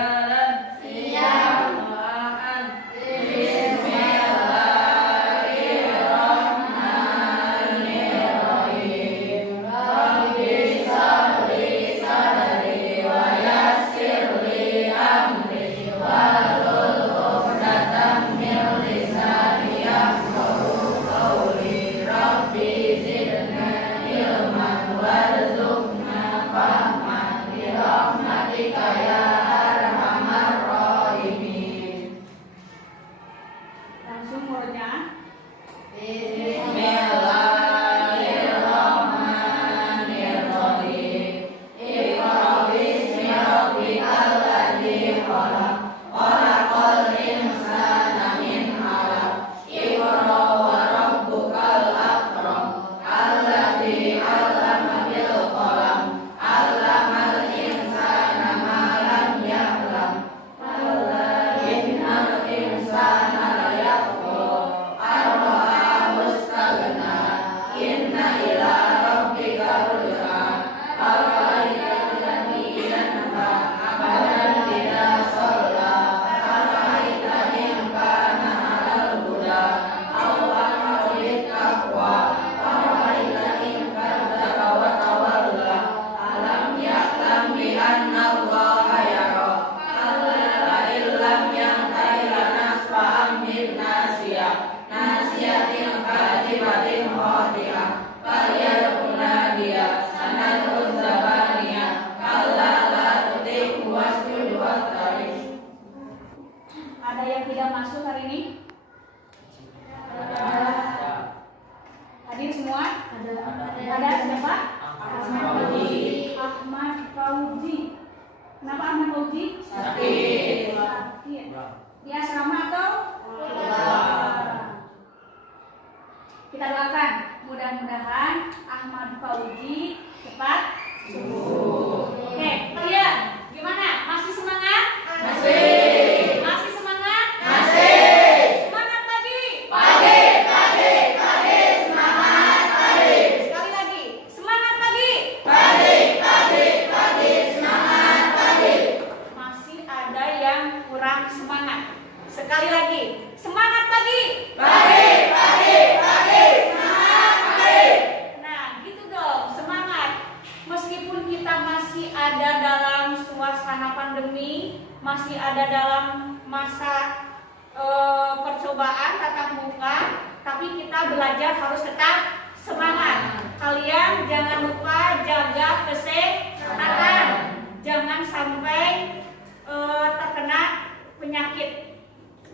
jalan. Siap. Malahan. Bismillahirrahmanirrahim. Rabbi sholli sadri wa yassir li amri wahlul 'uqdatam min lisani yafqahu qawli. Rabbi zidna ilman warzuqna fahman bi rahmatika ya arhamar rahimin. Langsung mulutnya. Bismillahirrahmanirrahim. Iqra bismi rabbikal ladzi khalaq. Khalaqal insana min 'alaq. Iqra wa rabbukal akram. Alladzi 'allama bil qalam. 'Allamal insana ma lam ya'lam. Innal insana layatgha ar-ra'ahu istaghna. Inna ila rabbika ruj'a. Ara'aita alladzi yanha 'abdan idza shalla. Ara'aita in kana 'alal huda aw amara lit-taqwa. Ara'aita in kadzdzaba wa tawalla. Alam ya'lam bi anna Allaha yara. Kalla illam yantahi lanasfa'an bin nasiyah. Nasiyatin kadzibatin khati'ah. Falyad'u nadiyah. Sanad'u zabaniyah. Kalla la tuti'hu wasjud waqtarib. Ada yang tidak masuk hari ini? Hadir semua? Ada siapa? Ahmad Fauzi. Ahmad Fauzi. Kenapa Ahmad Fauzi? Sakit. Sakit. Di asrama atau? Kita doakan mudah-mudahan Ahmad Fauzi cepat sembuh. Oke, kalian gimana? Masih semangat? Masih. Masih semangat? Masih. Semangat lagi. Pagi, semangat pagi. Sekali lagi. Semangat lagi. Pagi, semangat pagi. Masih ada yang kurang semangat. Sekali lagi. Semangat lagi. Pagi, semangat pagi. Nah, gitu dong, semangat. Meskipun kita masih ada dalam suasana pandemi, masih ada dalam masa percobaan tatap muka, tapi kita belajar harus tetap semangat. Kalian jangan lupa jaga kesehatan, jangan sampai terkena penyakit.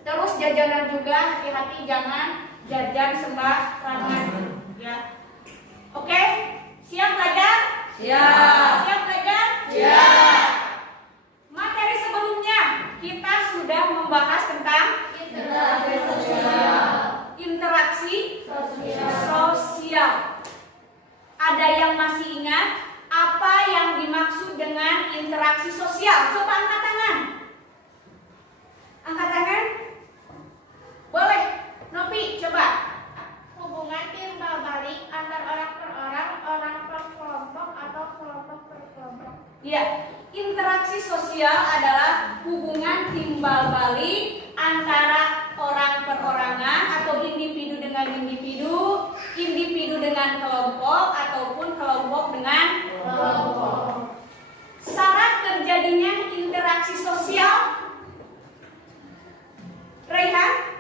Terus jajanan juga hati-hati, jangan jajan sembarangan. Ya. Oke, siap belajar? Siap. Siap belajar? Siap. Materi sebelumnya kita sudah membahas tentang interaksi sosial. Ada yang masih ingat apa yang dimaksud dengan interaksi sosial? Coba angkat tangan. Angkat tangan. Boleh. Nopi, coba. Hubungan timbal balik antar orang per orang, orang per kelompok, atau kelompok per kelompok. Iya, interaksi sosial adalah hubungan timbal balik antara orang perorangan atau individu dengan individu, individu dengan kelompok ataupun kelompok dengan kelompok. Syarat terjadinya interaksi sosial, Rehan,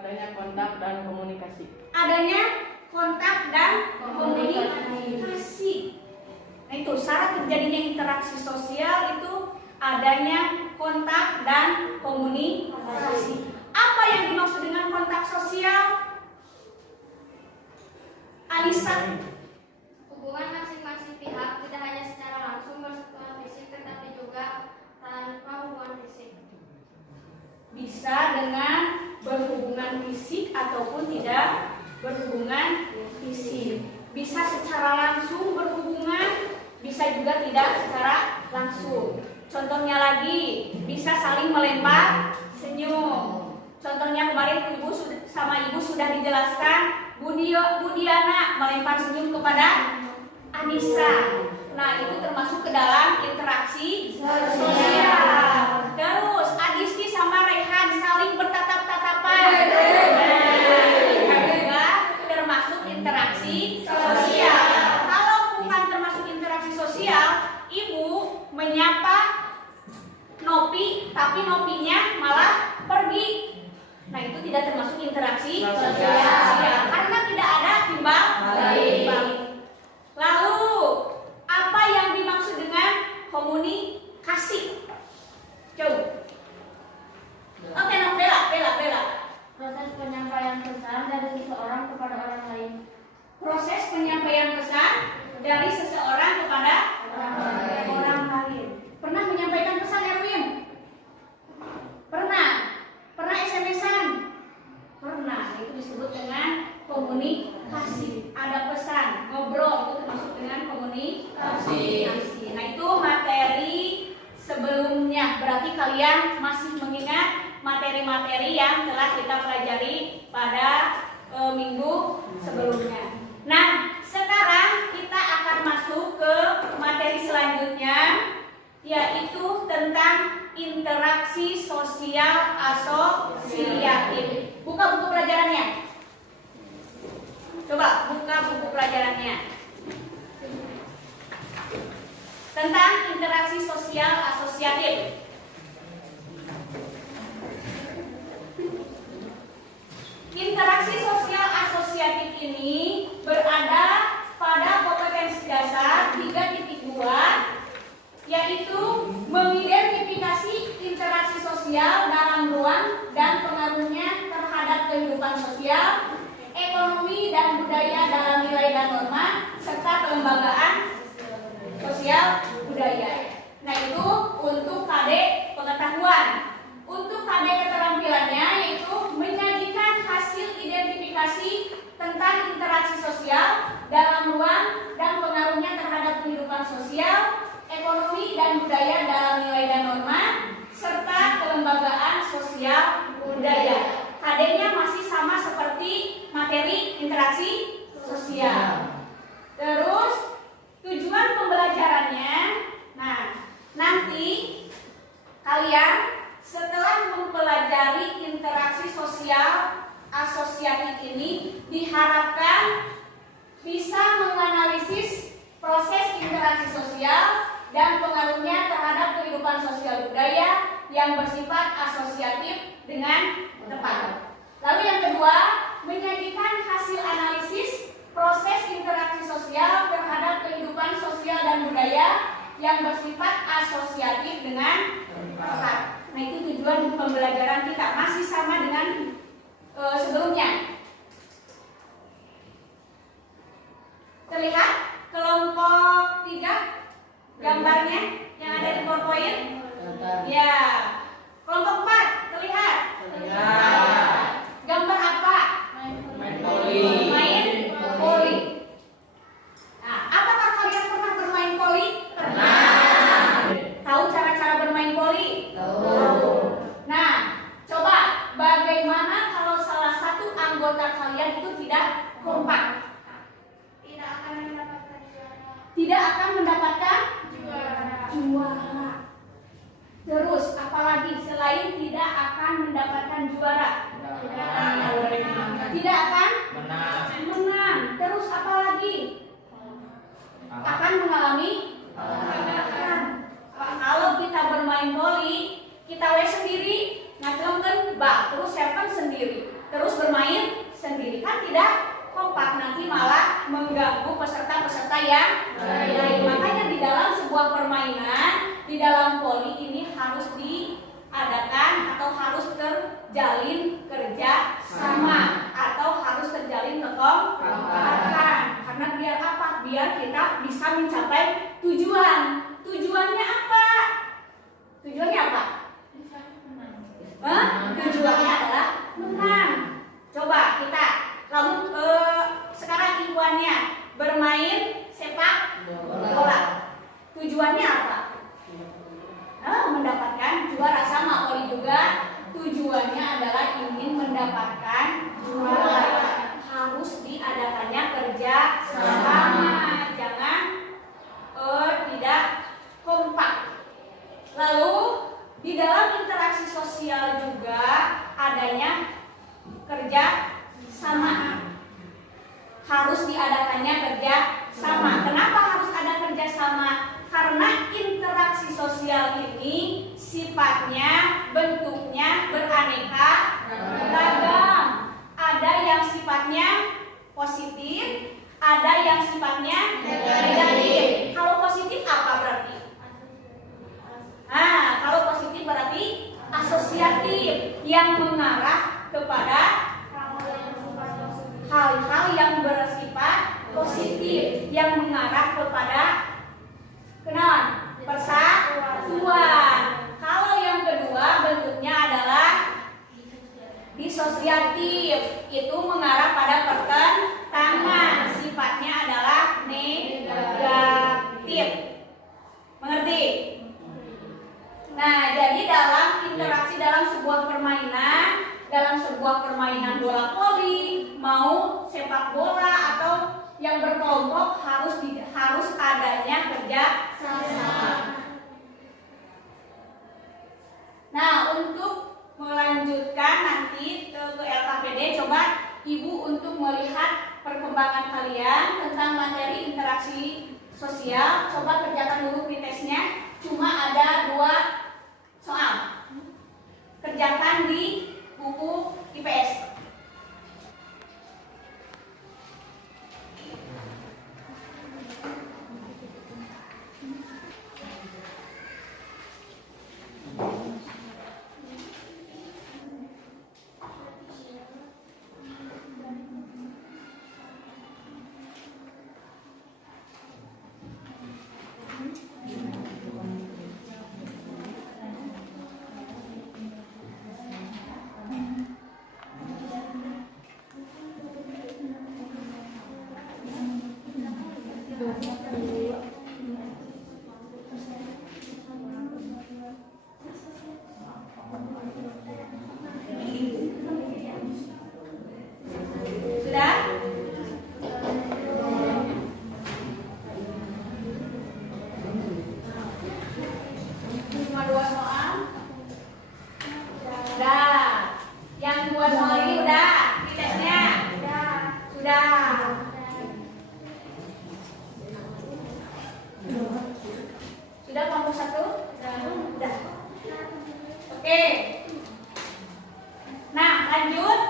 Adanya kontak dan komunikasi. adanya kontak dan komunikasi. Nah, itu syarat terjadinya interaksi sosial itu adanya kontak dan komunikasi. Apa yang dimaksud dengan kontak sosial? Anissa, Hubungan masing-masing pihak tidak hanya secara langsung bersentuhan fisik, tetapi juga tanpa hubungan fisik. bisa dengan berhubungan fisik ataupun tidak berhubungan fisik. Bisa secara langsung berhubungan, bisa juga tidak secara langsung. Contohnya lagi, bisa saling melempar senyum. Contohnya kemarin ibu sama ibu sudah dijelaskan, Budiana melempar senyum kepada Anissa. Nah, itu termasuk ke dalam interaksi sosial. tapi nopinya malah pergi. Nah, itu tidak termasuk interaksi Sosial. karena tidak ada timbal balik. Lalu, apa yang dimaksud dengan komunikasi? Coba. Oke, nah, Bella. Proses penyampaian pesan dari seseorang kepada orang lain. Proses penyampaian pesan dari seseorang kepada orang lain. Pernah menyampaikan pesan, Erwin? Pernah SMS-an? Pernah. Itu disebut dengan komunikasi. Ada pesan, ngobrol, itu termasuk dengan komunikasi. Nah, itu materi sebelumnya. Berarti kalian masih mengingat materi-materi yang telah kita pelajari pada minggu sebelumnya. Nah, sekarang kita akan masuk ke materi selanjutnya, yaitu tentang interaksi sosial asosiatif. Buka buku pelajarannya. Coba buka buku pelajarannya. Tentang interaksi sosial asosiatif. Interaksi sosial asosiatif ini berada pada kompetensi dasar 3.2, yaitu mengidentifikasi interaksi sosial dalam ruang dan pengaruhnya terhadap kehidupan sosial, ekonomi dan budaya dalam nilai dan norma, serta kelembagaan sosial budaya. Nah, itu untuk KD pengetahuan. Untuk KD keterampilannya yaitu menyajikan hasil identifikasi tentang interaksi sosial dalam ruang dan pengaruhnya terhadap kehidupan sosial, ekonomi dan budaya dalam nilai dan norma, serta kelembagaan sosial budaya. KD-nya masih sama seperti materi interaksi sosial. Terus tujuan pembelajarannya, nah nanti kalian setelah mempelajari interaksi sosial asosiatif ini diharapkan bisa menganalisis proses interaksi sosial dan pengaruhnya terhadap kehidupan sosial budaya yang bersifat asosiatif dengan tepat. Lalu yang kedua, menyajikan hasil analisis proses interaksi sosial terhadap kehidupan sosial dan budaya yang bersifat asosiatif dengan tepat. Nah, itu tujuan pembelajaran kita, masih sama dengan sebelumnya. Terlihat kelompok 3 gambarnya yang ada di PowerPoint? Ya. Kelompok 4 terlihat? Gambar apa? Main poli. Main poli. Nah, apakah kalian pernah bermain poli? Pernah. Tahu cara-cara bermain poli? Tahu. Nah, coba bagaimana kalau salah satu anggota kalian itu tidak kompak? Tidak akan mendapatkan juara. Tidak akan mendapatkan Juara. Terus apalagi selain tidak akan mendapatkan juara? Tidak akan menang. Terus apalagi? Akan mengalami kekalahan. Kalau kita bermain poli, kita sendiri, ngacelengkeun bak, terus serpen sendiri, terus bermain sendiri, kan tidak kompak, nanti malah mengganggu peserta-peserta yang lain. Makanya di dalam sebuah permainan, di dalam poli ini harus diadakan atau harus terjalin kerja sama atau harus terjalin kekompakan. Karena biar apa? Biar kita bisa mencapai tujuan. Tujuannya apa? Tujuannya apa? Tujuannya adalah menang. Coba kita lalu sekarang ikhwannya bermain sepak bola. Tujuannya apa? Mendapatkan juara. Sama Oli juga tujuannya adalah ingin mendapatkan juara. Harus diadakannya kerja sama, jangan tidak kompak. Lalu di dalam interaksi sosial juga adanya kerja sama. Harus diadakannya kerja sama. Kenapa harus ada kerja sama? Karena interaksi sosial ini sifatnya yang sifatnya negatif. Kalau positif apa berarti? Nah, kalau positif berarti asosiatif yang mengarah kepada hal-hal yang bersifat positif yang mengarah kepada persatuan. Kalau yang kedua bentuknya adalah disosiatif, itu mengarah pada pertentangan, sifatnya adalah negatif. Mengerti? Nah, jadi dalam interaksi dalam sebuah permainan bola voli, mau sepak bola atau yang berkelompok harus adanya kerja sama. Nah, untuk melanjutkan nanti ke LKPD, coba Ibu untuk melihat perkembangan kalian tentang materi interaksi sosial. Coba kerjakan dulu pretestnya. Cuma ada 2 soal. Kerjakan di buku IPS. Sudah kelompok 1? Sudah. Oke. Nah, lanjut.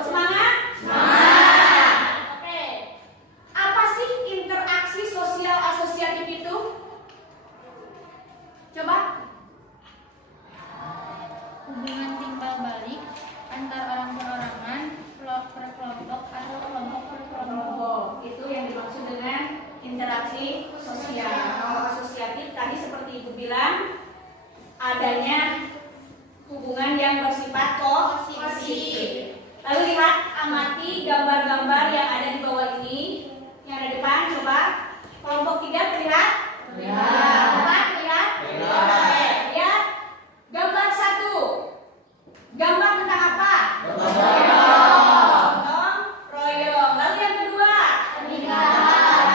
Semangat? Semangat. Oke. Apa sih interaksi sosial asosiatif itu? Coba. Hubungan timbal balik antar orang perorangan, per kelompok atau kelompok per kelompok. Itu yang dimaksud dengan interaksi sosial. Kalau asosiatif tadi seperti Ibu bilang, adanya hubungan yang bersifat positif. Lalu lihat, amati gambar-gambar yang ada di bawah ini, yang ada di depan. Coba kelompok 3 terlihat? Terlihat. Terlihat? Terlihat. Lihat gambar 1. Gambar tentang apa? Gotong royong. Lalu yang kedua? Pernikahan.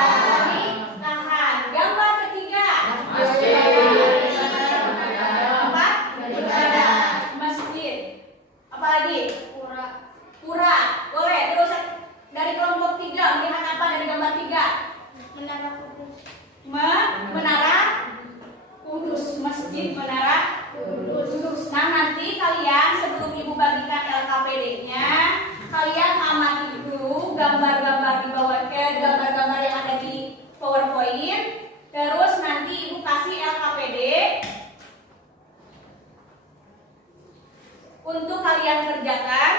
Gambar ketiga? Empat? Masjid. Apa lagi? Pura. Boleh. Terus dari kelompok 3 melihat apa dari gambar 3? Menara Kudus. Menara Kudus. Masjid Menara Kudus. Nah, nanti kalian sebelum Ibu bagikan LKPD-nya, kalian amati dulu gambar-gambar di bawah, gambar-gambar yang ada di PowerPoint. Terus nanti Ibu kasih LKPD untuk kalian kerjakan.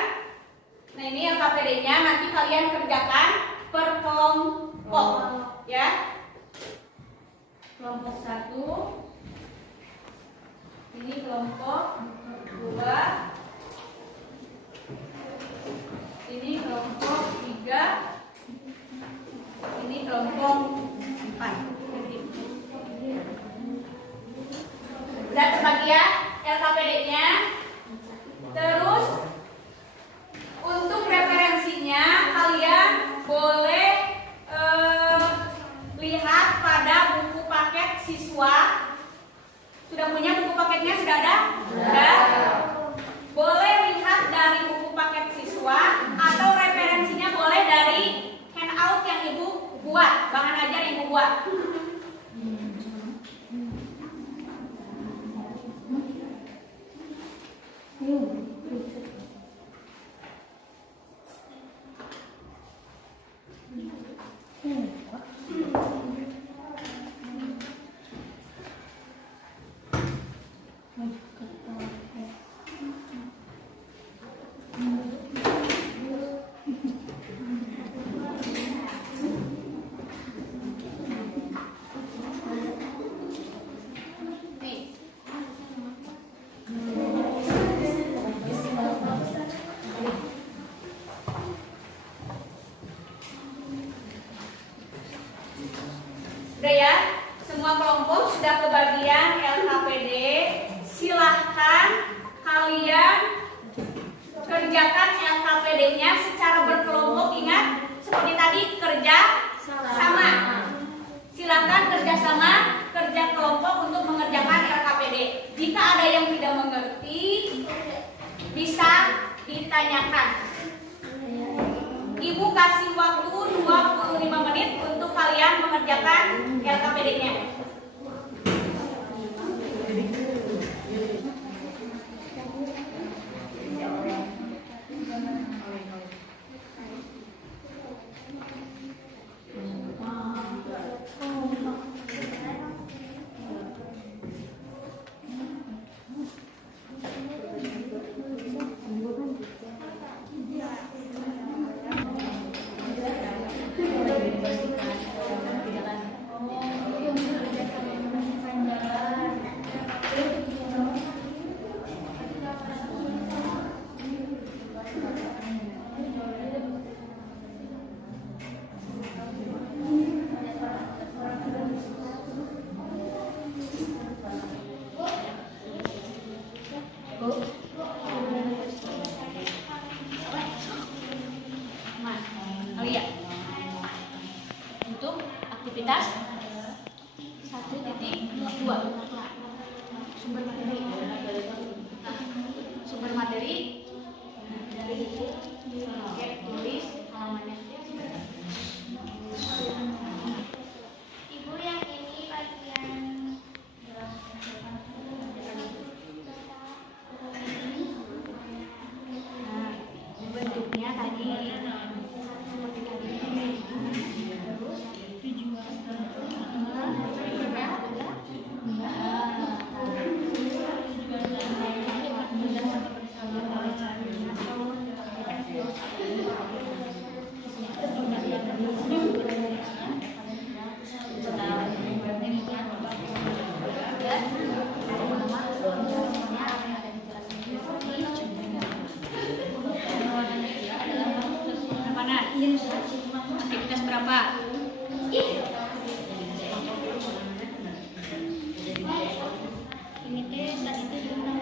Nah, ini LKPD-nya, nanti kalian kerjakan per kelompok, ya. Kelompok 1. Ini kelompok 2. Ini kelompok 3. Ini kelompok 4. Udah terbagi ya LKPD-nya. Terus untuk referensinya kalian boleh lihat pada buku paket siswa. Sudah punya buku paketnya? Sudah ada? Sudah. Boleh lihat dari buku paket siswa atau referensinya boleh dari handout yang Ibu buat, bahan ajar yang Ibu buat. sudah kebagian LKPD, silahkan kalian kerjakan LKPD-nya secara berkelompok. Ingat, seperti tadi kerja sama. Silahkan kerjasama, kerja kelompok untuk mengerjakan LKPD. Jika ada yang tidak mengerti, bisa ditanyakan. Ibu kasih waktu 25 menit untuk kalian mengerjakan LKPD-nya. Untuk aktivitas 1.2 sumber materi. Sumber materi dari tulis halamannya. Ibu, yang ini bagian Bentuknya tadi seperti tadi. Terus aktivitas berapa? Ini teh tadi teh tentang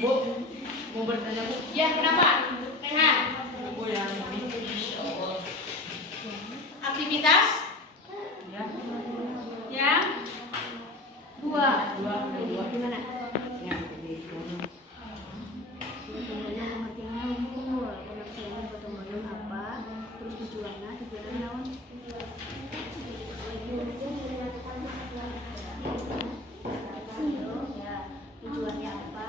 Bu, mau bertanya Bu? Ya, kenapa? Rehan. Bu yang ini. Aktivitas Ya. yang 2. Dua. Gimana? Ya, ini. Contohnya pengertiannya unggul, pengertiannya pertemuan apa, terus tujuannya naon. Ya, tujuannya apa,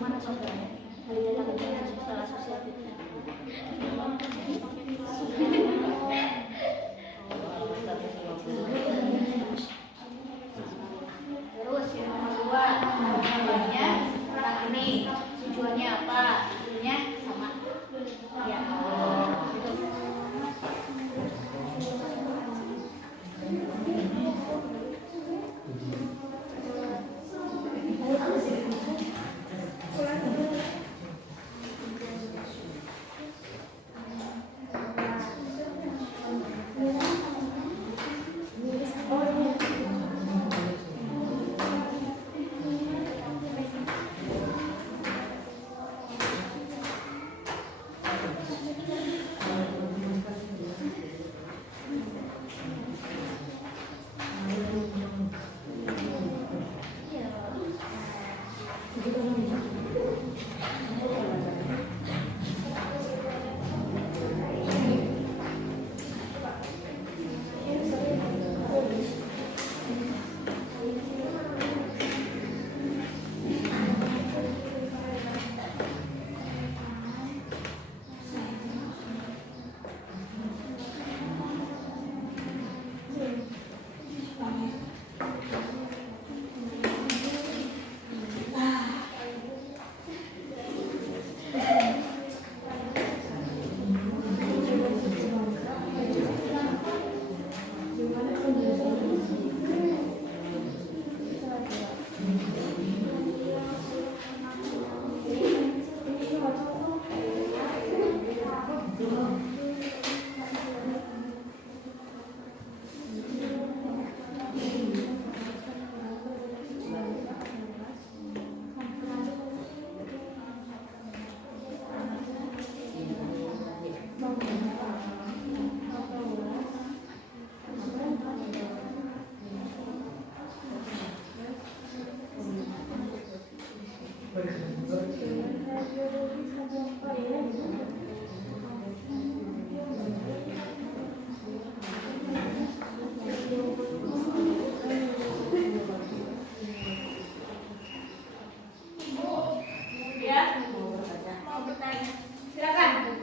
mana soalnya? Ya, mau bertanya. Silakan.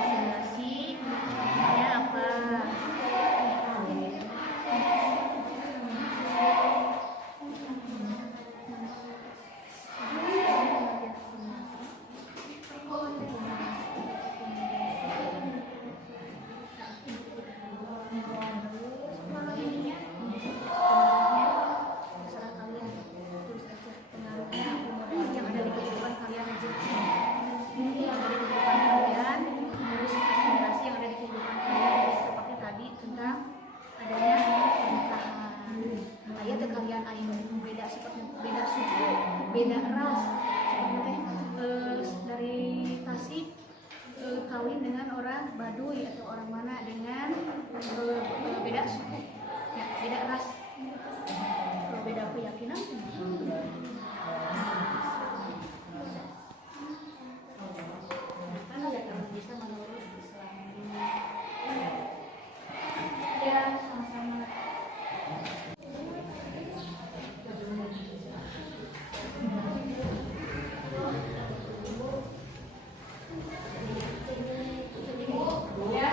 Akselerasi artinya apa? Terserah kalian, tulis aja pengaruhnya akumulasi yang ada di kehidupan kalian aja. Yang ada di kehidupan kalian, terus akselerasi yang ada di kehidupan kalian. Seperti tadi tentang adanya pernikahan. Ayat dan kalian ayo beda seperti beda suku, beda ras. Seperti dari Tasik kawin dengan orang Baduy atau orang mana dengan beda suku, ya beda ras. Kalau beda keyakinan, kan ya kalau bisa menurut Islam. Ya, sama-sama. Ya.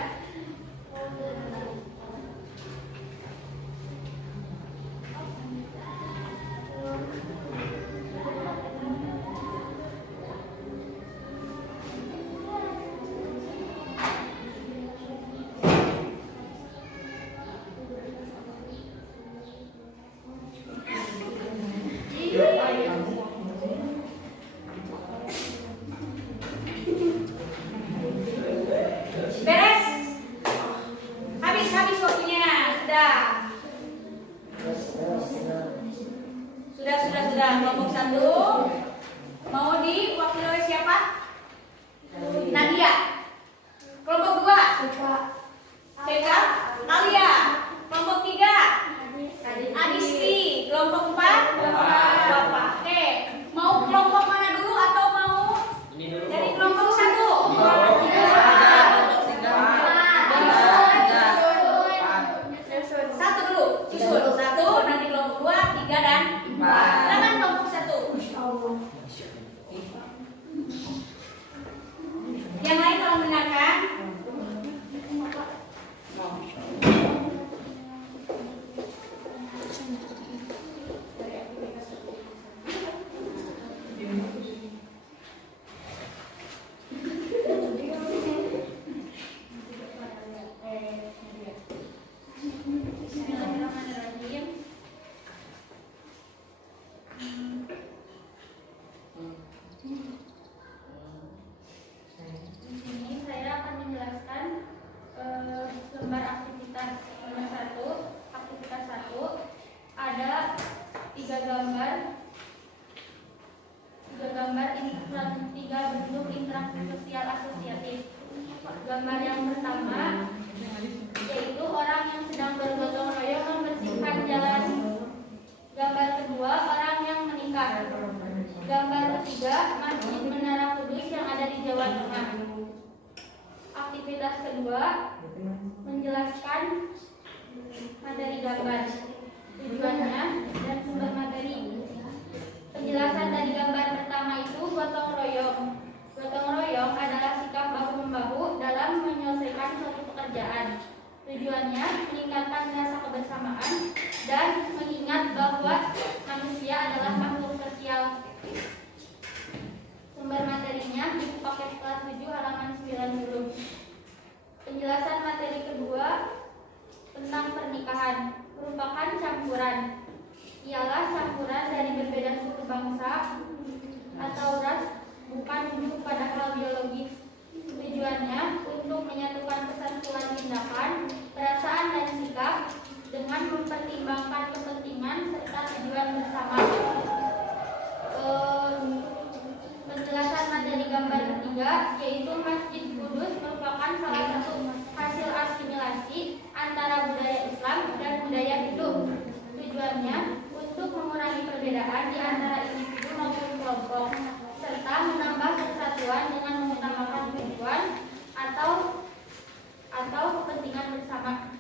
Beres. Habis waktunya. Sudah. Kelompok 1 mau diwakili oleh siapa? Nadia. Kelompok 2 Ceka, Alia. Kelompok 3 Adisti. Kelompok 4 Bapak. Oke, mau kelompok mana dulu atau mau dari kelompok 1? Satu dulu, susun. 1, nanti kelompok 2, 3 dan 4. Silakan kelompok 1. Yang lain tolong dengarkan. Bismillahirrahmanirrahim. Di sini saya akan menjelaskan lembar aktivitas nomor 1. Aktivitas 1 ada 3 gambar. 3 bentuk interaksi sosial asosiatif. Gambar yang pertama yaitu orang yang sedang bergotong royong membersihkan jalan. Gambar kedua orang yang menikah. Gambar ketiga Masjid Menara Kudus yang ada di Jawa Tengah. Aktivitas kedua menjelaskan materi gambar, tujuannya dan sumber materi. Penjelasan dari gambar pertama itu gotong royong. Gotong royong adalah sikap bahu-membahu dalam menyelesaikan suatu pekerjaan. Tujuannya meningkatkan rasa kebersamaan dan mengingat bahwa manusia adalah makhluk sosial. Sumber materinya buku paket kelas 7 halaman 90. Penjelasan materi kedua tentang pernikahan. menyeimbangkan kepentingan serta tujuan bersama. Penjelasan materi gambar ketiga yaitu Masjid Kudus merupakan salah satu hasil asimilasi antara budaya Islam dan budaya Hindu. Tujuannya untuk mengurangi perbedaan di antara individu maupun kelompok serta menambah persatuan dengan mengutamakan tujuan atau kepentingan bersama.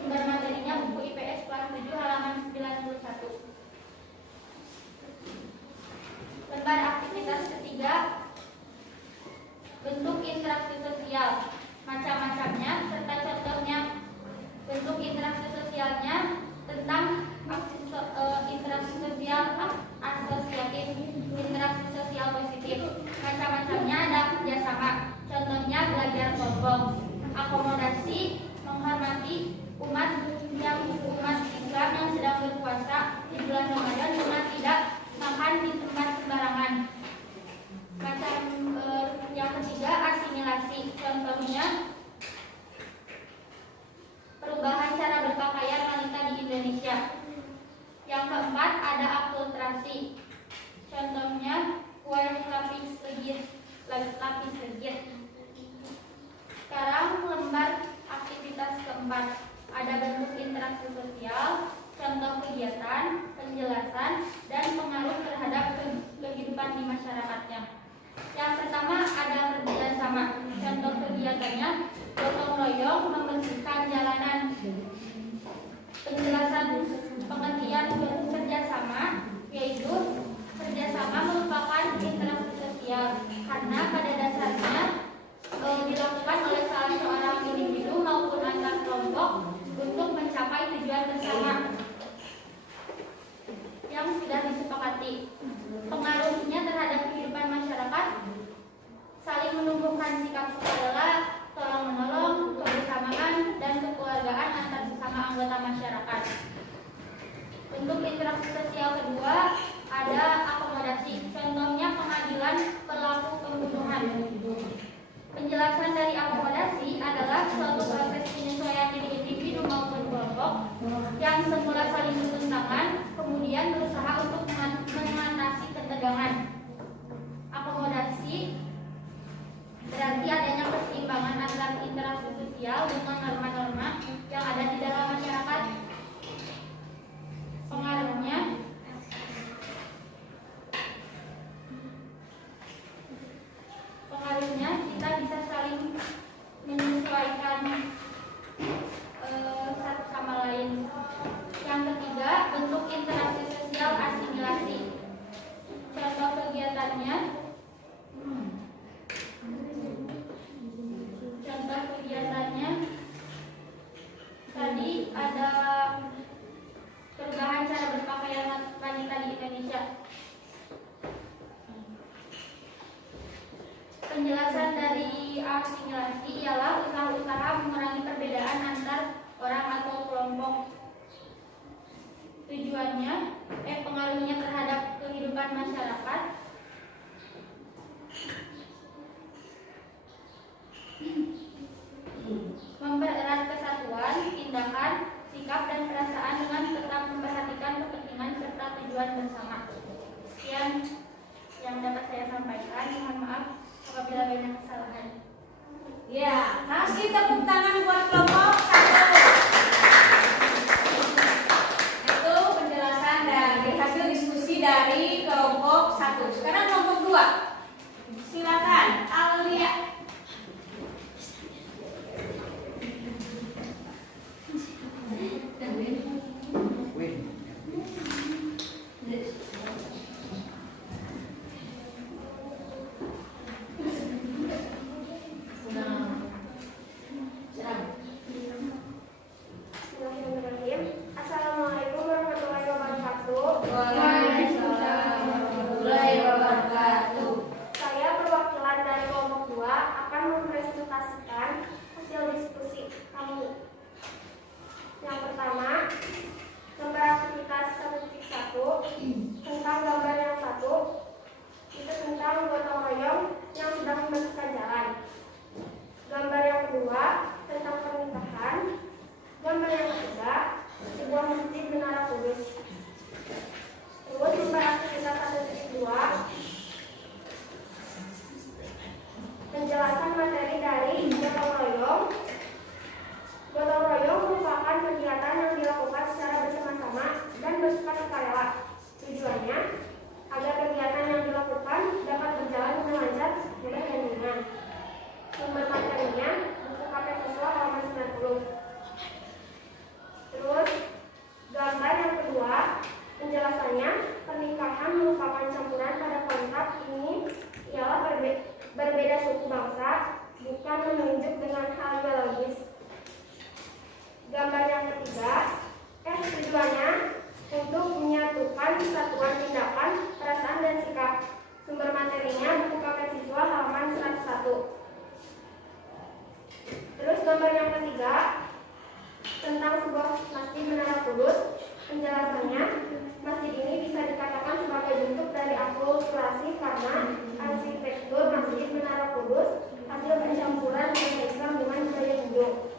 Sumber materinya buku IPS kelas 7 halaman 91. Lembar aktivitas ketiga, bentuk interaksi sosial, macam-macamnya serta contohnya. Bentuk interaksi sosialnya tentang interaksi sosial asosiatif, interaksi sosial positif. Macam-macamnya ada kerjasama, contohnya belajar kelompok, akomodasi, menghormati umat Islam yang sedang berpuasa di bulan Ramadan dengan tidak makan di tempat sembarangan. Macam yang ketiga, asimilasi, contohnya perubahan cara berpakaian wanita di Indonesia. Yang keempat, ada akulturasi, contohnya kue lapis legit. Sekarang lembar aktivitas keempat, ada bentuk interaksi sosial, contoh kegiatan, penjelasan, dan pengaruh terhadap kehidupan di masyarakatnya. Yang pertama, ada kerjasama, contoh kegiatannya gotong royong membersihkan jalanan. Penjelasan pengertian kerjasama yaitu kerjasama merupakan interaksi sosial karena pada dasarnya dilakukan oleh salah seorang individu maupun antar kelompok untuk mencapai tujuan bersama yang sudah disepakati. Pengaruhnya terhadap kehidupan masyarakat, saling menumbuhkan sikap sukarela, tolong menolong, kebersamaan, dan kekeluargaan antar sesama anggota masyarakat. Bentuk interaksi sosial kedua ada akomodasi, contohnya pengadilan pelaku pembunuhan. Penjelasan dari akomodasi adalah suatu proses penyesuaian diri individu maupun kelompok yang semula saling bertentangan, kemudian berusaha untuk mengatasi ketegangan. Akomodasi berarti adanya keseimbangan antara interaksi sosial dengan norma-norma yang ada di dalam masyarakat. Pengaruhnya kita bisa saling menyesuaikan satu sama lain. Yang ketiga, bentuk interaksi sosial asimilasi. Contoh kegiatannya tadi ada perubahan cara berpakaian wanita di Indonesia. Penjelasan dari asimilasi ialah usaha-usaha mengurangi perbedaan antar orang atau kelompok. Tujuannya, pengaruhnya terhadap kehidupan masyarakat. Mempererat kesatuan, tindakan, sikap, dan perasaan dengan tetap memperhatikan kepentingan serta tujuan bersama. Sekian yang dapat saya sampaikan. Mohon maaf apabila banyak kesalahan. Ya, kasih tepuk tangan buat kelompok 1. sebuah masjid Menara Kudus. Penjelasannya, masjid ini bisa dikatakan sebagai bentuk dari akulturasi karena arsitektur masjid Menara Kudus hasil percampuran budaya Islam dengan budaya Hindu.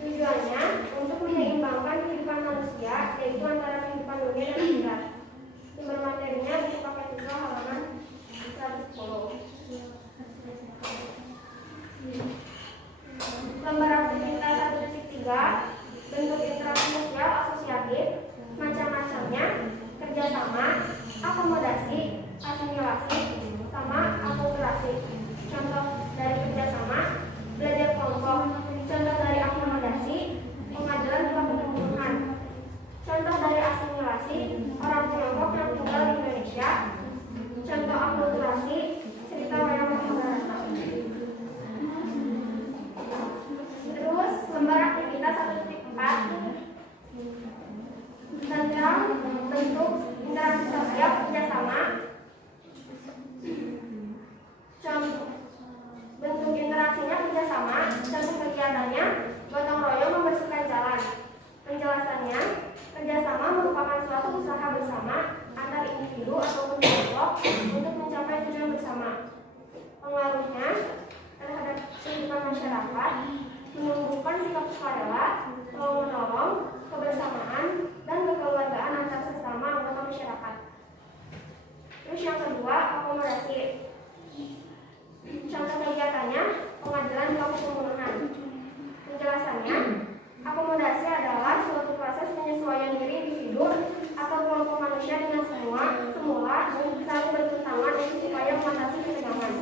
Tujuannya untuk menyeimbangkan kehidupan manusia, yaitu antara kehidupan dunia dan akhirat. Sumber materinya buku paket siswa halaman 110. Lembar aktivitas 1.3, bentuk interaksi sosial asosiatif, macam-macamnya, kerjasama, akomodasi, asimilasi, sama akulturasi. Contoh dari kerjasama, belajar kelompok. Contoh dari akomodasi, pengadilan tempat pembunuhan. Contoh dari asimilasi, orang Tiongkok yang tinggal di Indonesia. Contoh akulturasi, cerita wayang Mahabharata. Terus lembar aktivitas 1.4 tentang bentuk interaksi sosial kerjasama. Contoh bentuk interaksinya kerjasama. Contoh kegiatannya gotong royong membersihkan jalan. Penjelasannya, kerjasama merupakan suatu usaha bersama antar individu ataupun kelompok untuk mencapai tujuan bersama. Pengaruhnya terhadap kehidupan masyarakat, menumbuhkan sikap sukarela, tolong-menolong, kebersamaan, dan kekeluargaan antar sesama anggota masyarakat. Terus yang kedua, akomodasi. Contoh kegiatannya, pengadilan pelaku pembunuhan. Penjelasannya, akomodasi adalah suatu proses penyesuaian diri individu atau kelompok manusia dengan semula saling bertentangan untuk supaya mengatasi ketegangan.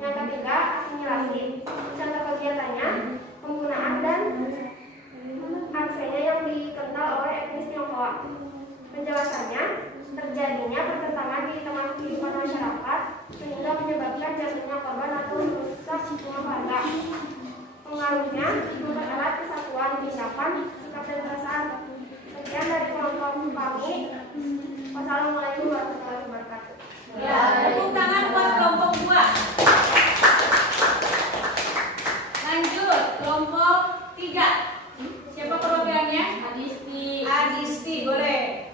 Yang ketiga, asimilasi. Contoh kegiatannya, penggunaan dan aksesnya yang dikenal oleh etnis Tionghoa. Penjelasannya, terjadinya pertentangan di tengah kehidupan masyarakat sehingga menyebabkan jatuhnya korban atau merusak rumah warga. Pengaruhnya mempererat kesatuan, tindakan, sikap dan perasaan. Sekian dari kelompok kami. Wassalamualaikum warahmatullahi wabarakatuh. Ya, tepuk tangan buat kelompok 2. Lanjut, kelompok 3. Siapa perwakilannya? Adisti. Adisti, boleh.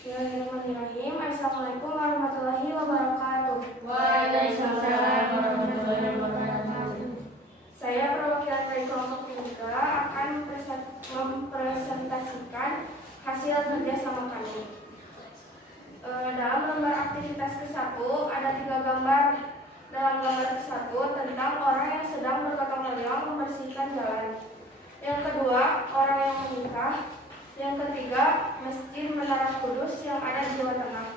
Bismillahirrahmanirrahim. Assalamualaikum warahmatullahi wabarakatuh. Waalaikumsalam warahmatullahi wabarakatuh. Saya perwakilan dari kelompok 3 akan mempresentasikan hasil kerjasama kami. Dalam lembar aktivitas ke-1 ada 3 gambar. Dalam gambar ke-1 tentang orang yang sedang bergotong royong membersihkan jalan. Yang kedua, orang yang menikah. Yang ketiga, Masjid Menara Kudus yang ada di Jawa Tengah.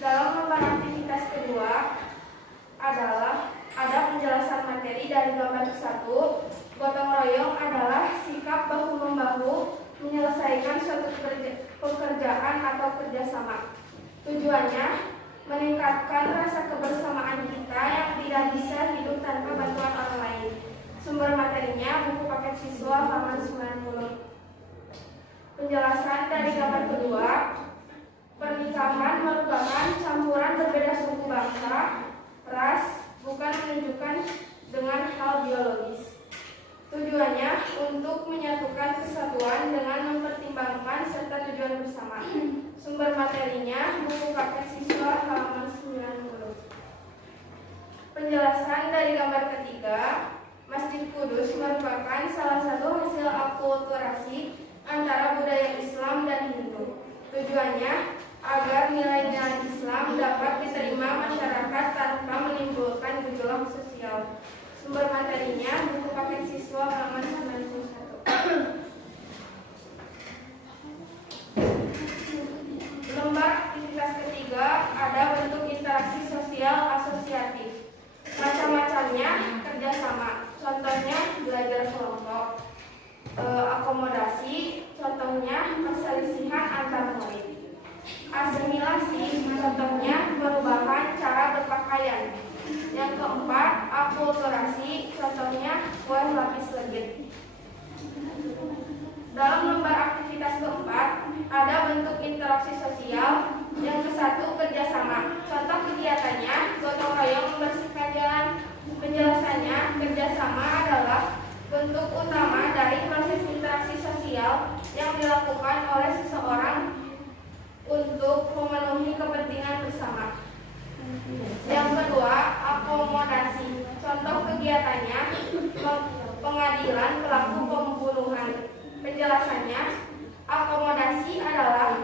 Dalam lembar aktivitas kedua adalah ada penjelasan materi dari gambar ke-1. Gotong royong adalah sikap bahu-membahu menyelesaikan suatu pekerjaan atau kerjasama. Tujuannya meningkatkan rasa kebersamaan kita yang tidak bisa hidup tanpa bantuan orang lain. Sumber materinya buku paket siswa halaman 90. Penjelasan dari gambar kedua, pernikahan merupakan campuran berbeda suku bangsa, ras, bukan menunjukkan dengan hal biologis. Tujuannya untuk menyatukan kesatuan dengan mempertimbangkan serta tujuan bersama. Sumber materinya buku paket siswa halaman 90. Penjelasan dari gambar ketiga, Masjid Kudus merupakan salah satu hasil akulturasi antara budaya Islam dan Hindu. Tujuannya agar nilai-nilai Islam dapat diterima masyarakat tanpa menimbulkan gejolak sosial. Sumber materinya buku paket siswa halaman 91. Lembar aktivitas ketiga ada bentuk interaksi sosial asosiatif. Macam-macamnya kerjasama. Contohnya belajar kelompok. Akomodasi, contohnya interaksi sosial. Yang ke-1, kerjasama. Contoh kegiatannya, gotong royong membersihkan jalan. Penjelasannya, kerjasama adalah bentuk utama dari proses interaksi sosial yang dilakukan oleh seseorang untuk memenuhi kepentingan bersama. Yang kedua, akomodasi. Contoh kegiatannya, pengadilan pelaku pembunuhan. Penjelasannya, akomodasi adalah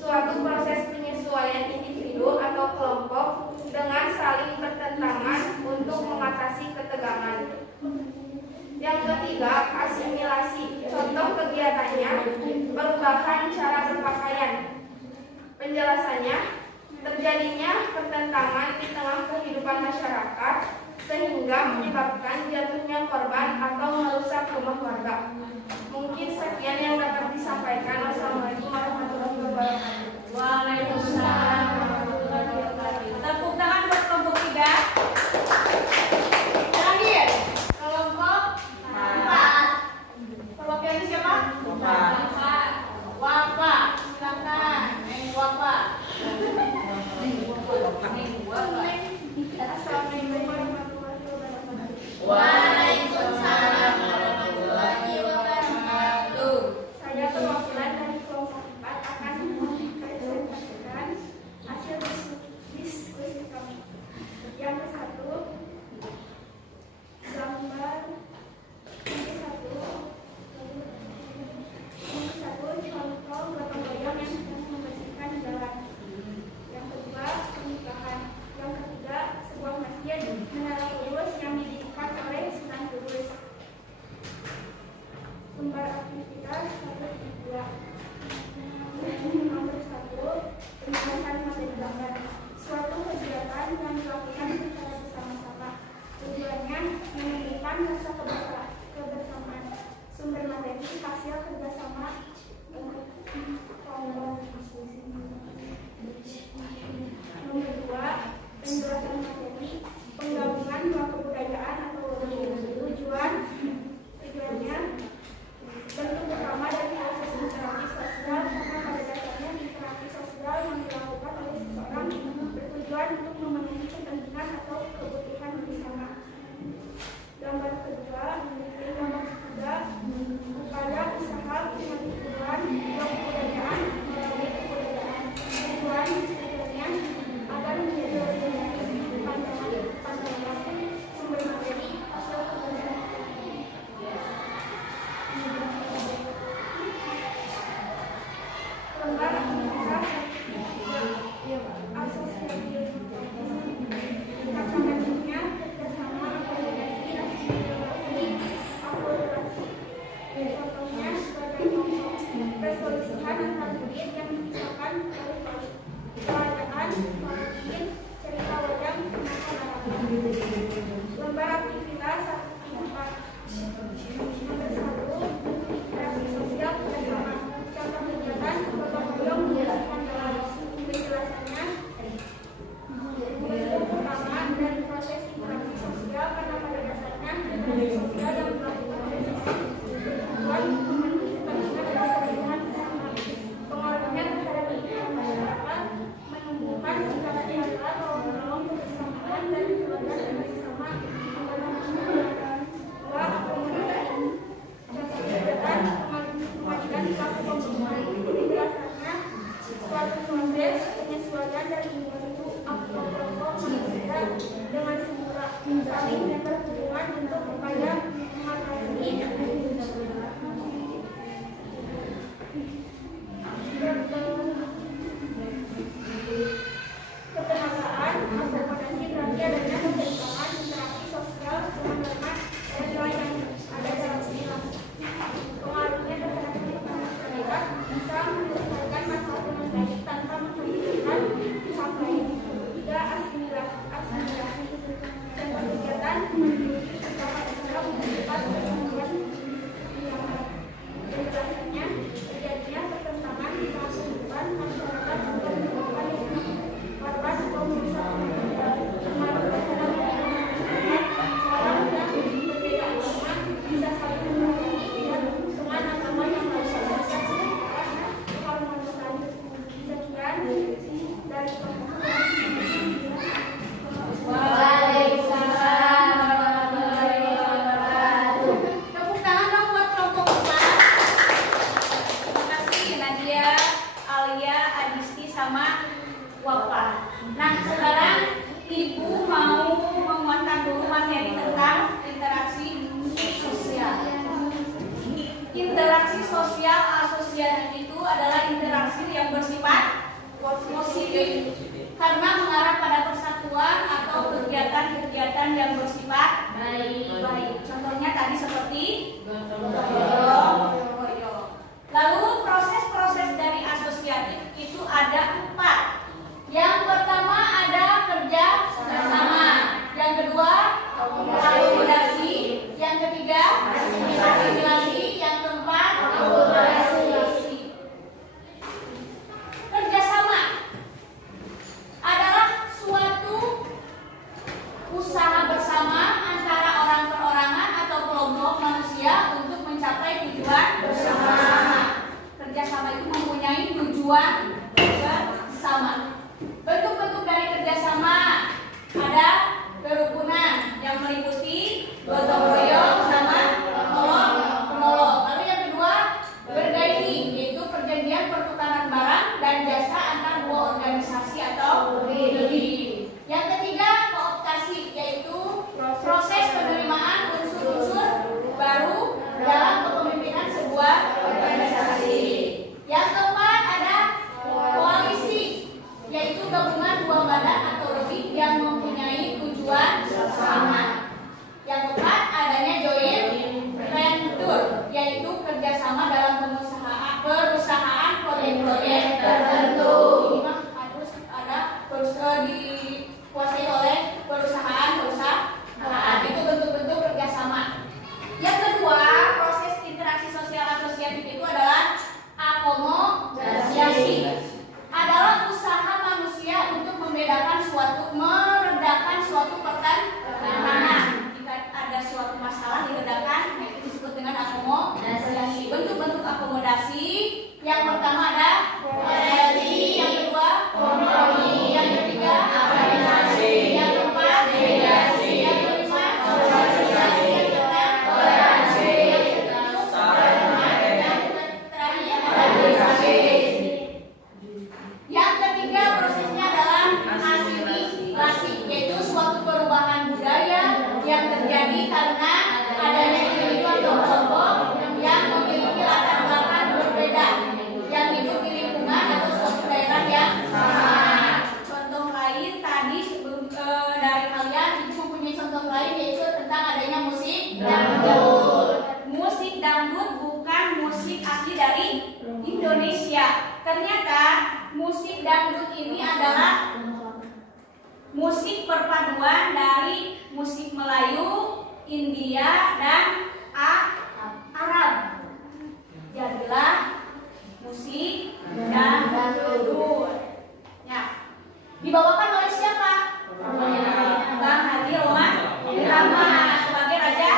suatu proses penyesuaian individu atau kelompok dengan saling bertentangan untuk mengatasi ketegangan. Yang ketiga, asimilasi. Contoh kegiatannya, perubahan cara berpakaian. Penjelasannya, terjadinya pertentangan di tengah kehidupan masyarakat sehingga menyebabkan jatuhnya korban atau merusak rumah warga. Mungkin sekian yang dapat disampaikan. Wassalamualaikum warahmatullahi wabarakatuh. Waalaikumsalam warahmatullahi wabarakatuh. Tepuk tangan buat kelompok 3. Terakhir, kelompok 4. Perwakilan siapa? Wafa. Silakan. Neng Wafa. Assalamualaikum warahmatullahi wabarakatuh. Waalaikumsalam warahmatullahi wabarakatuh. Saya terwakil Alia, Adisti, sama Wafa. Nah, sekarang Ibu mau menguatkan dulu materi tentang interaksi sosial. Interaksi sosial asosiatif itu adalah interaksi yang bersifat positif karena mengarah pada persatuan atau kegiatan-kegiatan yang bersifat baik. Contohnya tadi seperti gotong royong. Lalu proses-proses dari asosiatif itu ada 4. Yang pertama ada kerja sama, yang kedua akomodasi, yang ketiga asimilasi, yang keempat akomodasi. Kerjasama adalah suatu usaha bersama antara orang perorangan atau kelompok manusia untuk mencapai tujuan bersama. Kerjasama itu mempunyai tujuan bersama. Bentuk-bentuk dari kerjasama ada kerukunan yang meliputi gotong royong sama penolong. Lalu yang kedua bergaining, yaitu perjanjian pertukaran barang dan jasa antar dua organisasi atau lebih. Yang ketiga kooptasi, yaitu proses penerimaan unsur-unsur baru dalam kepemimpinan sebuah organisasi. Yang keempat ada koalisi, yaitu gabungan dua badan atau lebih yang mempunyai tujuan sama. Yang keempat adanya joint venture, yaitu kerjasama dalam perusahaan proyek-proyek tertentu. Ini mah harus ada dikuasai oleh perusahaan. Itu bentuk-bentuk kerjasama. Yang kedua, proses interaksi sosial asosiatif itu adalah akomodasi. Adalah usaha manusia untuk meredakan suatu pertentangan. Jika ada suatu masalah diredakan, itu disebut dengan akomodasi. Bentuk-bentuk akomodasi yang pertama ada koalisi, yang kedua kompromi, yang ketiga organisasi, yang keempat mediasi, yang kelima sosialisasi, yang keenam toleransi, yang ketujuh yang terakhir administrasi. Yang ketiga prosesnya adalah asimilasi, yaitu suatu perubahan budaya yang terjadi karena adanya individu atau kelompok yang memiliki latar belakang berbeda yang hidup di lingkungan atau suatu daerah yang sama. Contoh lain tadi sebelum dari kalian itu mempunyai contoh lain, yaitu tentang adanya musik dangdut. Musik dangdut bukan musik asli dari Indonesia. Ternyata musik dangdut ini adalah musik perpaduan dari musik Melayu, India, dan Arab. Jadilah musik dangdut. Ya. Dibawakan oleh siapa? Bang Haji Roman Irama sebagai raja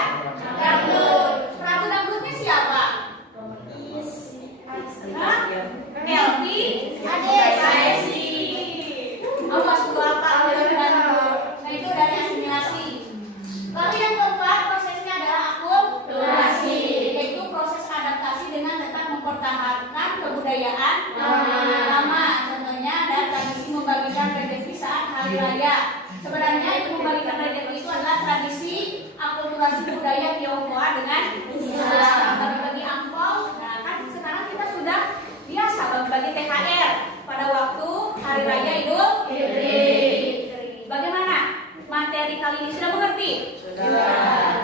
dangdut. Ratu dangdutnya siapa? Kelty Adesi. Awas dulu apa dangdut. Nah itu dari asimilasi. Lalu yang keempat prosesnya adalah akulturasi, yaitu proses adaptasi dengan tetap mempertahankan kebudayaan lama. Contohnya ada tradisi membagikan rezeki saat hari raya. Sebenarnya itu membagikan rezeki itu adalah tradisi akulturasi budaya Tionghoa dengan Islam. Bagi-bagi angpau. Nah kan sekarang kita sudah biasa bagi THR pada waktu hari raya Idul Fitri. Bagaimana? Materi kali ini sudah mengerti? Sudah.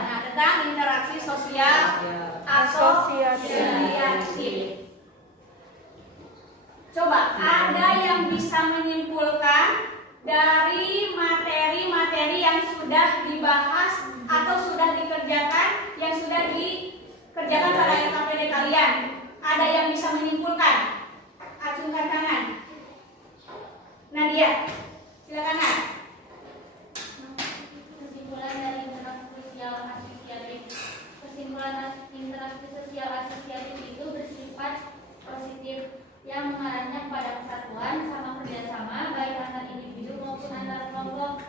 Nah, tentang interaksi sosial asosiatif. Coba, ada yang bisa menyimpulkan dari materi-materi yang sudah dibahas atau sudah dikerjakan, yang sudah dikerjakan pada LKPD kalian? Ada yang bisa menyimpulkan? Acungkan tangan. Nadia, silakan Nak. Kesimpulan dari interaksi sosial asosiatif. Kesimpulan interaksi sosial asosiatif itu bersifat positif yang mengarahnya pada kesatuan sama kerjasama baik antar individu maupun antar kelompok.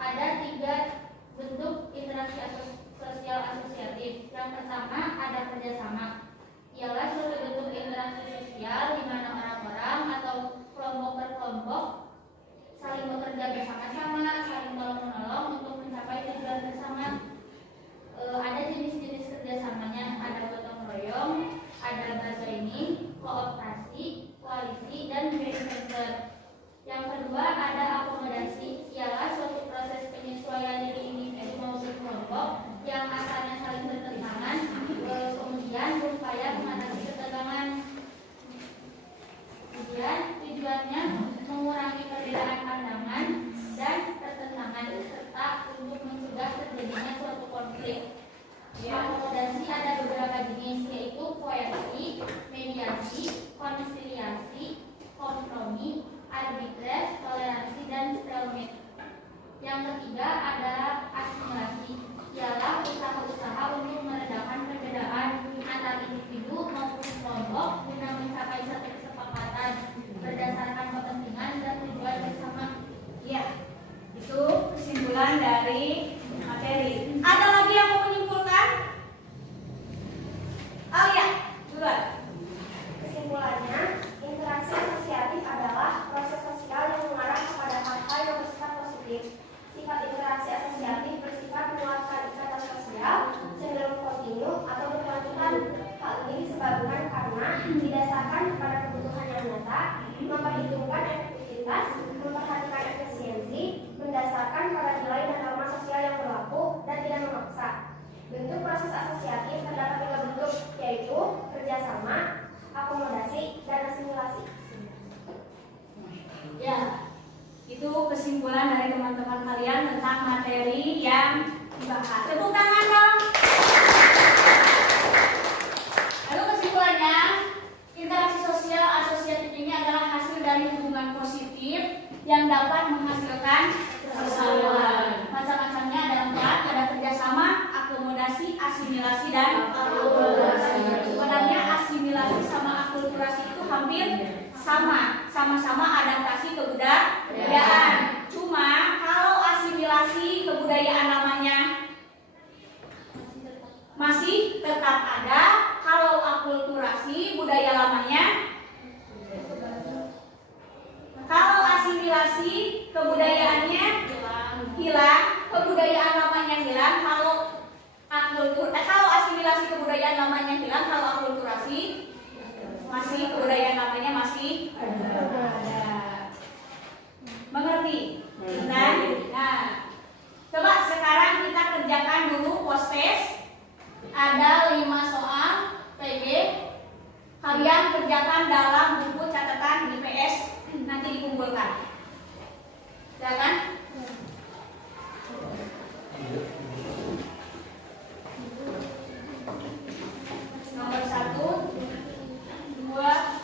Ada 3 bentuk interaksi sosial asosiatif. Yang pertama ada kerjasama, ialah suatu bentuk interaksi kooperasi, koalisi, dan joint venture. Yang kedua ada akomodasi, ialah suatu proses penyesuaian diri individu maupun kelompok yang asalnya saling bertentangan, kemudian berupaya mengatasi ketegangan. Kemudian tujuannya mengurangi perbedaan pandangan dan pertentangan serta untuk mencegah terjadinya suatu konflik. Akomodasi ada beberapa jenis, yaitu koersi, mediasi, konsiliasi, kompromi, arbitrase, toleransi, dan stalemate. Yang ketiga ada asimilasi, ialah usaha-usaha untuk meredakan perbedaan antar individu maupun kelompok guna mencapai satu kesepakatan berdasarkan kepentingan dan tujuan bersama. Ya, itu kesimpulan dari materi. Ada lagi yang mau menyimpulkan? Alia, duluan. Kesimpulannya, interaksi asosiatif adalah proses sosial yang mengarah kepada hal-hal yang bersifat positif. Sifat interaksi asosiatif bersifat menguatkan ikatan sosial, cenderung kontinu atau berkelanjutan. Hal ini disebabkan karena didasarkan kepada kebutuhan yang nyata, memperhitungkan efektivitas, memperhatikan efisiensi, mendasarkan pada nilai dan norma sosial yang berlaku, dan tidak memaksa. Bentuk proses asosiatif terdapat 3 bentuk, yaitu kerjasama, akomodasi, dan asimilasi. Ya, itu kesimpulan dari teman-teman kalian tentang materi yang dibahas. Tepuk tangan dong. Lalu kesimpulannya, interaksi sosial asosiatif ini adalah hasil dari hubungan positif yang dapat menghasilkan keseluruhan. Macam-macamnya ada 4, ada kerjasama, akomodasi, asimilasi, dan akulturasi. Sebenarnya asimilasi sama akulturasi itu hampir sama-sama adaptasi kebudayaan. Cuma kalau asimilasi kebudayaan namanya masih tetap ada, kalau akulturasi budaya lamanya. Kalau asimilasi kebudayaannya hilang, kebudayaan lamanya hilang. Kalau asimilasi kebudayaan lamanya hilang, kalau akulturasi masih kebudayaan lamanya masih ada. Mengerti? Nah, coba sekarang kita kerjakan dulu post test. Ada 5 soal PG. Kalian kerjakan dalam buku catatan IPS, nanti dikumpulkan. Silakan. Nomor 1, 2,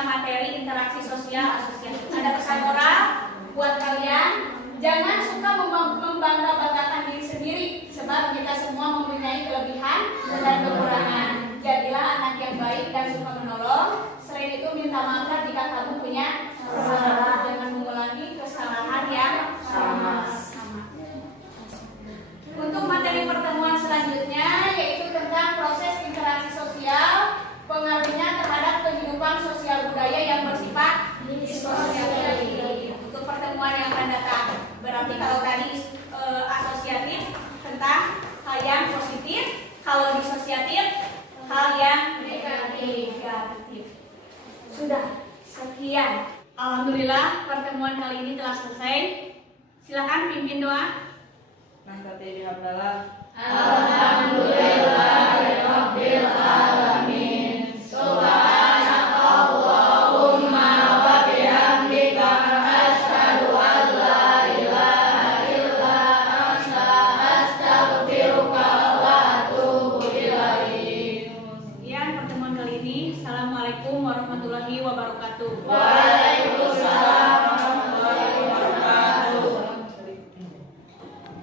tentang materi interaksi sosial asosiatif. Ada pesan moral buat kalian, jangan suka membangga-banggakan diri sendiri, sebab kita semua mempunyai kelebihan dan kekurangan. Jadilah anak yang baik dan suka menolong. Selain itu minta maaflah jika kamu punya kesalahan. Jangan mengulangi kesalahan yang sama. Untuk materi pertemuan selanjutnya yaitu tentang proses interaksi sosial, pengaruhnya terhadap kehidupan sosial budaya yang bersifat disosiatif. Untuk pertemuan yang akan datang, berarti kalau tadi asosiatif tentang hal yang positif, kalau disosiatif hal yang negatif. Sudah, sekian. Alhamdulillah pertemuan kali ini telah selesai. Silakan pimpin doa. Nahtati bihamdallah. Alhamdulillahirabbil alamin. Subhanakallahumma wa bihamdika asyhadu an la ilaha illa anta astaghfiruka wa atubu ilaik. Sekian pertemuan kali ini. Assalamualaikum warahmatullahi wabarakatuh.